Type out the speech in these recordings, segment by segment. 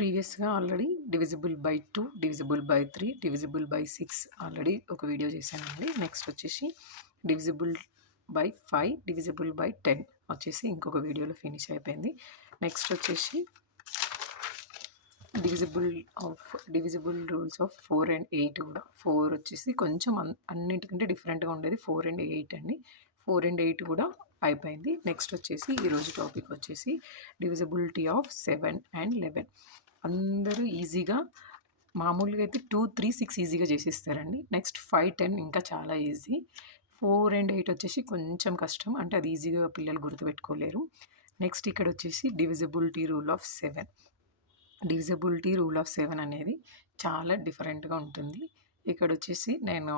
ప్రీవియస్‌గా already divisible by 2, divisible by 3, divisible by 6 already ఒక video చేశానండి. నెక్స్ట్ వచ్చేసి డివిజిబుల్ బై 5, డివిజిబుల్ బై 10 వచ్చేసి ఇంకొక వీడియోలో ఫినిష్ అయిపోయింది. నెక్స్ట్ వచ్చేసి డివిజిబుల్ రూల్స్ ఆఫ్ 4 అండ్ 8 కూడా. 4 వచ్చేసి కొంచెం అన్నిటికంటే డిఫరెంట్‌గా ఉండేది 4 అండ్ 8 అండి. 4 అండ్ 8 కూడా అయిపోయింది. నెక్స్ట్ వచ్చేసి ఈరోజు టాపిక్ వచ్చేసి డివిజిబిలిటీ ఆఫ్ 7 అండ్ 11. అందరూ ఈజీగా మామూలుగా అయితే 2, 3, 6 ఈజీగా చేసేస్తారండి. నెక్స్ట్ 5, 10 ఇంకా చాలా ఈజీ. 4 అండ్ 8 వచ్చేసి కొంచెం కష్టం, అంటే అది ఈజీగా పిల్లలు గుర్తుపెట్టుకోలేరు. నెక్స్ట్ ఇక్కడ వచ్చేసి divisibility rule of 7. Divisibility rule of 7 అనేది చాలా డిఫరెంట్గా ఉంటుంది. ఇక్కడ వచ్చేసి నేను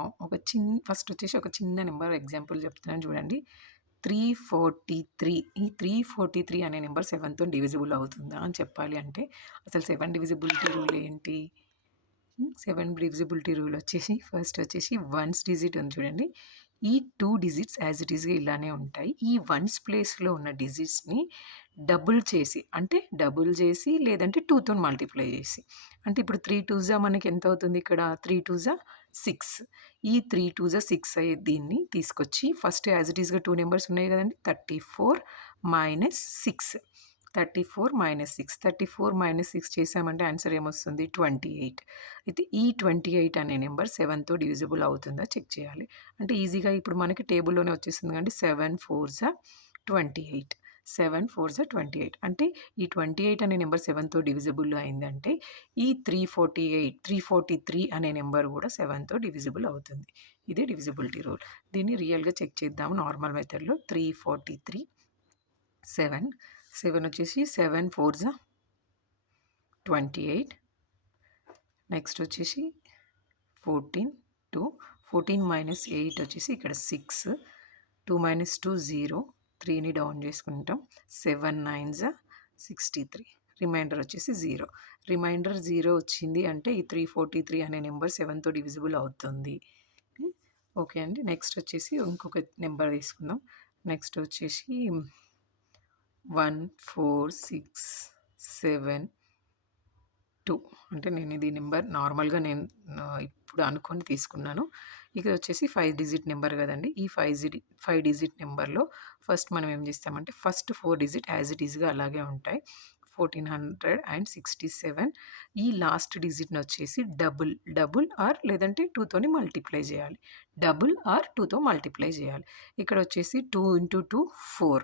ఫస్ట్ వచ్చేసి ఒక చిన్న నెంబర్ ఎగ్జాంపుల్ చెప్తున్నాను చూడండి. 343. ఈ 343 అనే నెంబర్ 7తో డివిజిబుల్ అవుతుందా అని చెప్పాలి అంటే అసలు 7 డివిజిబిలిటీ రూల్ ఏంటి? 7 డివిజిబిలిటీ రూల్ వచ్చేసి ఫస్ట్ వచ్చేసి వన్స్ డిజిట్ ఉంది చూడండి. ఈ 2 డిజిట్స్ యాజ్ ఇట్ ఈస్గా ఇలానే ఉంటాయి. ఈ వన్స్ ప్లేస్లో ఉన్న డిజిట్స్ని డబుల్ చేసి లేదంటే 2తో మల్టిప్లై చేసి, అంటే ఇప్పుడు 3 2s మనకి ఎంత అవుతుంది? ఇక్కడ 3 2s 6. ఈ 3 2s 6 అయ్యే దీన్ని తీసుకొచ్చి ఫస్ట్ యాజ్ ఇట్ ఈస్గా 2 నెంబర్స్ ఉన్నాయి కదండి. 34 - 6. 34 - 6 చేసామంటే ఆన్సర్ ఏమొస్తుంది? 28. అయితే ఈ 28 అనే నెంబర్ 7తో డివిజిబుల్ అవుతుందా చెక్ చేయాలి. అంటే ఈజీగా ఇప్పుడు మనకి టేబుల్లోనే వచ్చేస్తుంది కండి. 7 4s 28. 7 4s 28. అంటే ఈ 28 అనే నెంబర్ 7తో డివిజిబుల్ అయిందంటే ఈ 343 అనే నెంబర్ కూడా 7తో డివిజిబుల్ అవుతుంది. ఇదే డివిజిబిలిటీ రూల్. దీన్ని రియల్గా చెక్ చేద్దాము నార్మల్ మెథడ్లో. 343 7 వచ్చేసి 7 4s 28. నెక్స్ట్ వచ్చేసి 14 2. 14 - 8 వచ్చేసి ఇక్కడ 6. 2 - 2 0. 3ని డౌన్ చేసుకుంటాం. 7 9s 63. రిమైండర్ వచ్చేసి 0. రిమైండర్ 0 వచ్చింది అంటే ఈ 343 అనే నెంబర్ 7తో డివిజిబుల్ అవుతుంది. ఓకే అండి. నెక్స్ట్ వచ్చేసి ఇంకొక నెంబర్ తీసుకుందాం. నెక్స్ట్ వచ్చేసి 1 4 6 7 2. అంటే నేను ఇది నెంబర్ నార్మల్గా ఇప్పుడు అనుకొని తీసుకున్నాను. ఇక వచ్చేసి 5 డిజిట్ నెంబర్ కదండి. ఈ 5 డిజిట్ నెంబర్లో ఫస్ట్ మనం ఏం చేస్తామంటే ఫస్ట్ 4 డిజిట్ యాజ్ ఇట్ ఈస్గా అలాగే ఉంటాయి. 1467. ఈ లాస్ట్ డిజిట్ని వచ్చేసి డబుల్ ఆర్ లేదంటే 2తోని మల్టిప్లై చేయాలి. డబుల్ ఆర్ 2తో మల్టిప్లై చేయాలి. ఇక్కడ వచ్చేసి 2 × 2 4.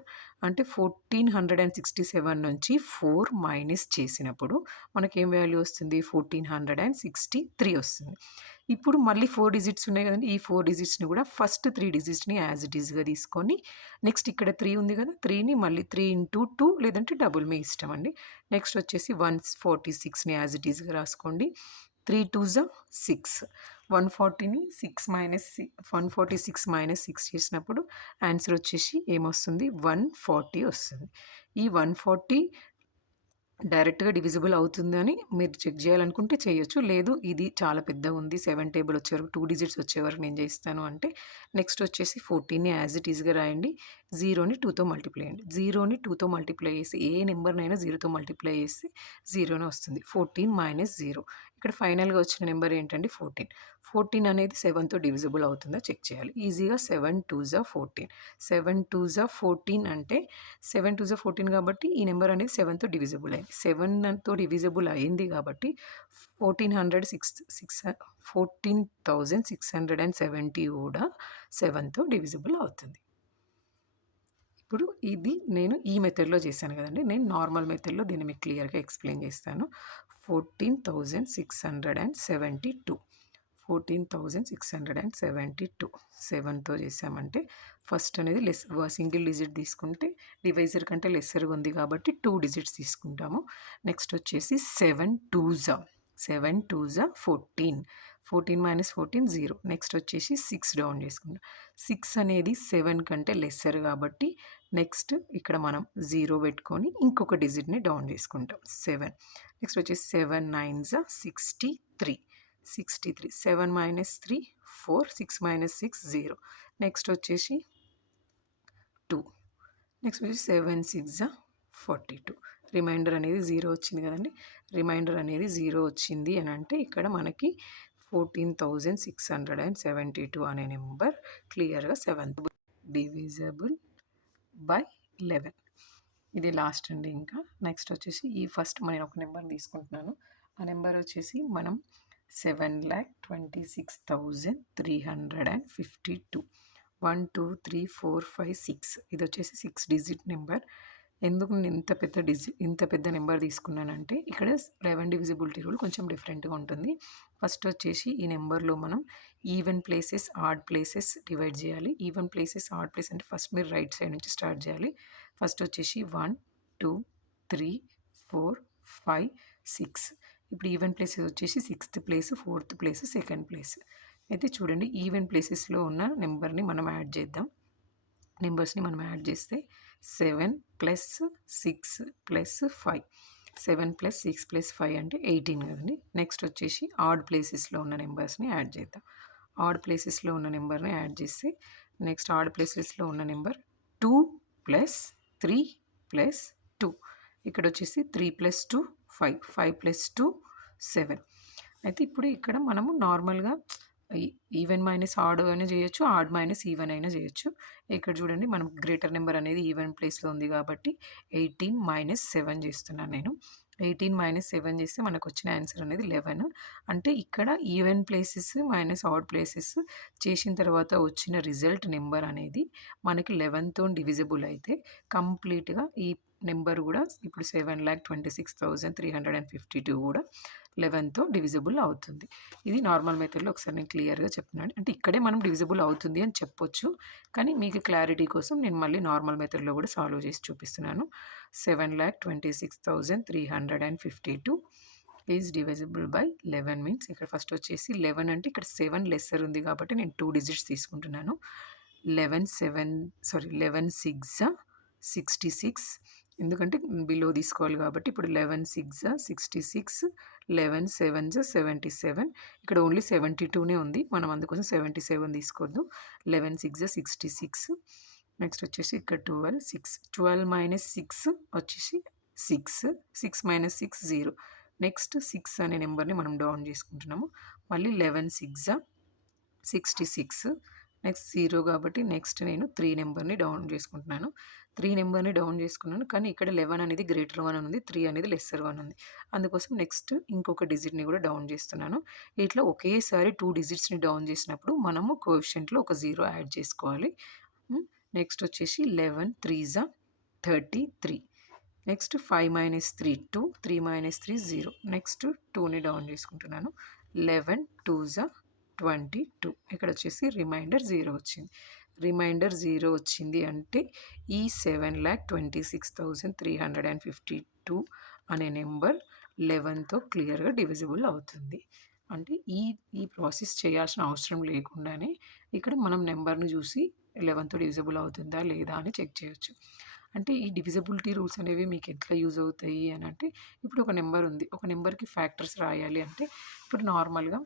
అంటే 1467 నుంచి 4 మైనస్ చేసినప్పుడు మనకేం వాల్యూ వస్తుంది? 1463 వస్తుంది. ఇప్పుడు మళ్ళీ 4 డిజిట్స్ ఉన్నాయి కదండి. ఈ 4 డిజిట్స్ని కూడా ఫస్ట్ 3 డిజిట్స్ని యాజ్ ఇట్ ఈస్గా తీసుకొని నెక్స్ట్ ఇక్కడ 3 ఉంది కదా, 3ని మళ్ళీ 3 × 2 లేదంటే డబుల్ మీ ఇష్టం అండి. నెక్స్ట్ వచ్చేసి 146ని యాజ్ ఇట్ ఈస్గా రాసుకోండి. 3 2s 6. 146 - 6 చేసినప్పుడు ఆన్సర్ వచ్చేసి ఏమొస్తుంది? 140 వస్తుంది. ఈ 140 డైరెక్ట్గా డివిజిబుల్ అవుతుందని మీరు చెక్ చేయాలనుకుంటే చేయొచ్చు. లేదు ఇది చాలా పెద్దగా ఉంది, 7 టేబుల్ వచ్చే వరకు 2 డిజిట్స్ వచ్చే వరకు నేను చేస్తాను అంటే నెక్స్ట్ వచ్చేసి 14ని యాజ్ ఇట్ ఈస్గా రాయండి. 0ని 2తో మల్టిప్లై చేయండి. 0ని 2తో మల్టిప్లై చేసి ఏ నెంబర్నైనా 0తో మల్టిప్లై చేసి 0నే వస్తుంది. 14 - 0. ఇక్కడ ఫైనల్గా వచ్చిన నెంబర్ ఏంటండి? 14. 14 అనేది 7తో డివిజిబుల్ అవుతుందా చెక్ చేయాలి. ఈజీగా 7 2s 14. 7 2s 14 అంటే 7 2s 14 కాబట్టి ఈ నెంబర్ అనేది 7తో డివిజిబుల్ అయింది. 7తో డివిజిబుల్ అయింది కాబట్టి 14,670 కూడా 7తో డివిజిబుల్ అవుతుంది. ఇప్పుడు ఇది నేను ఈ మెథడ్లో చేశాను కదండి. నేను నార్మల్ మెథడ్లో దీన్ని మీకు క్లియర్గా ఎక్స్ప్లెయిన్ చేస్తాను. 14,672. 14,672 7తో చేసామంటే ఫస్ట్ అనేది సింగిల్ డిజిట్ తీసుకుంటే డివైజర్ కంటే లెస్సర్గా ఉంది కాబట్టి 2 డిజిట్స్ తీసుకుంటాము. నెక్స్ట్ వచ్చేసి 7 2s 14. 14 - 14 0. నెక్స్ట్ వచ్చేసి 6 డౌన్ చేసుకుంటాం. 6 అనేది 7 కంటే లెస్సర్ కాబట్టి నెక్స్ట్ ఇక్కడ మనం 0 పెట్టుకొని ఇంకొక డిజిట్ని డౌన్ చేసుకుంటాం. 7. నెక్స్ట్ వచ్చేసి 7 9s 63. 7 - 3 4. 6 - 6 0. నెక్స్ట్ వచ్చేసి 2. నెక్స్ట్ వచ్చేసి 7 6 42. రిమైండర్ అనేది 0 వచ్చింది కదండి. రిమైండర్ అనేది 0 వచ్చింది అని అంటే ఇక్కడ మనకి 14,672 అనే నెంబర్ క్లియర్గా 7th డివిజబుల్ బై 11. ఇది లాస్ట్ అండి. ఇంకా నెక్స్ట్ వచ్చేసి ఈ ఫస్ట్ నేను ఒక నెంబర్ తీసుకుంటున్నాను. ఆ నెంబర్ వచ్చేసి మనం 7,26,352. 1 2 3 4 5 6 ఇది వచ్చేసి 6 డిజిట్ నెంబర్. ఎందుకు నేను ఇంత పెద్ద నెంబర్ తీసుకున్నానంటే ఇక్కడ 11 డివిజిబిలిటీ రూల్ కొంచెం డిఫరెంట్గా ఉంటుంది. ఫస్ట్ వచ్చేసి ఈ నెంబర్లో మనం even places odd places divide చేయాలి. ఈవెన్ ప్లేసెస్ ఆడ్ ప్లేస్ అంటే ఫస్ట్ మీరు రైట్ సైడ్ నుంచి స్టార్ట్ చేయాలి. ఫస్ట్ వచ్చేసి 1 2 3 4 5 6. ఇప్పుడు ఈవెన్ ప్లేసెస్ వచ్చేసి 6th place, 4th place, 2nd place. అయితే చూడండి ఈవెన్ ప్లేసెస్లో ఉన్న నెంబర్ని మనం యాడ్ చేద్దాం. నెంబర్స్ని మనం యాడ్ చేస్తే 7 + 6 + 5. 7 + 6 + 5 అంటే 18 కదండి. నెక్స్ట్ వచ్చేసి ఆడ్ ప్లేసెస్లో ఉన్న నెంబర్స్ని యాడ్ చేద్దాం. ఆడ్ ప్లేసెస్లో ఉన్న నెంబర్ని యాడ్ చేస్తే నెక్స్ట్ ఆడ్ ప్లేసెస్లో ఉన్న నెంబర్ 2 + 3 + 2. ఇక్కడ వచ్చేసి 3 + 2 5, 5 + 2 7. అయితే ఇప్పుడు ఇక్కడ మనము నార్మల్గా ఈవెన్ మైనస్ ఆడ్ అయినా చేయొచ్చు, ఆడ్ మైనస్ ఈవెన్ అయినా చేయొచ్చు. ఇక్కడ చూడండి మనం గ్రేటర్ నెంబర్ అనేది ఈవెన్ ప్లేస్లో ఉంది కాబట్టి 18 - 7 చేస్తున్నాను నేను. 18 - 7 చేస్తే మనకు వచ్చిన ఆన్సర్ అనేది 11. అంటే ఇక్కడ even places minus odd places చేసిన తర్వాత వచ్చిన రిజల్ట్ నెంబర్ అనేది మనకి 11తో డివిజిబుల్ అయితే కంప్లీట్గా ఈ నెంబర్ కూడా ఇప్పుడు 7,26,352 కూడా 11తో డివిజిబుల్ అవుతుంది. ఇది నార్మల్ మెథడ్లో ఒకసారి నేను క్లియర్గా చెప్తున్నాను. అంటే ఇక్కడే మనం డివిజిబుల్ అవుతుంది అని చెప్పొచ్చు, కానీ మీకు క్లారిటీ కోసం నేను మళ్ళీ నార్మల్ మెథడ్లో కూడా సాల్వ్ చేసి చూపిస్తున్నాను. 7,26,352 ఈజ్ డివిజిబుల్ బై 11 మీన్స్ ఇక్కడ ఫస్ట్ వచ్చేసి 11 అంటే ఇక్కడ 7 లెస్సర్ ఉంది కాబట్టి నేను 2 డిజిట్స్ తీసుకుంటున్నాను. 11 6 66 ఎందుకంటే బిలో తీసుకోవాలి కాబట్టి ఇప్పుడు 11 6 66, 11 7 77. ఇక్కడ ఓన్లీ 72నే ఉంది, మనం అందుకోసం 77 తీసుకోవద్దు. 11 6 66. నెక్స్ట్ వచ్చేసి ఇక్కడ 12 6. 12 - 6 వచ్చేసి 6. 6 - 6 0. నెక్స్ట్ 6 అనే నెంబర్ని మనం డౌన్ చేసుకుంటున్నాము. మళ్ళీ 11 6 66. నెక్స్ట్ 0 కాబట్టి నెక్స్ట్ నేను 3 నెంబర్ని డౌన్ చేసుకుంటున్నాను. 3 నెంబర్ని డౌన్ చేసుకున్నాను, కానీ ఇక్కడ 11 అనేది గ్రేటర్ 1 అని ఉంది, 3 అనేది లెస్సర్ 1 ఉంది. అందుకోసం నెక్స్ట్ ఇంకొక డిజిట్ని కూడా డౌన్ చేస్తున్నాను. ఇట్లా ఒకేసారి 2 డిజిట్స్ని డౌన్ చేసినప్పుడు మనము కోఎఫిషియంట్లో ఒక 0 యాడ్ చేసుకోవాలి. నెక్స్ట్ వచ్చేసి 11 3 33. నెక్స్ట్ 5 - 3 2, 3 - 3 0. నెక్స్ట్ 2ని డౌన్ చేసుకుంటున్నాను. 11 2 22. ఇక్కడ వచ్చేసి రిమైండర్ 0 వచ్చింది. రిమైండర్ 0 వచ్చింది అంటే ఈ 7,26,352 అనే నెంబర్ 11తో క్లియర్గా డివిజిబుల్ అవుతుంది. అంటే ఈ ప్రాసెస్ చేయాల్సిన అవసరం లేకుండానే ఇక్కడ మనం నెంబర్ని చూసి 11తో డివిజిబుల్ అవుతుందా లేదా అని చెక్ చేయొచ్చు. అంటే ఈ డివిజిబిలిటీ రూల్స్ అనేవి మీకు ఎట్లా యూజ్ అవుతాయి అని అంటే ఇప్పుడు ఒక నెంబర్ ఉంది, ఒక నెంబర్కి ఫ్యాక్టర్స్ రాయాలి అంటే ఇప్పుడు నార్మల్గా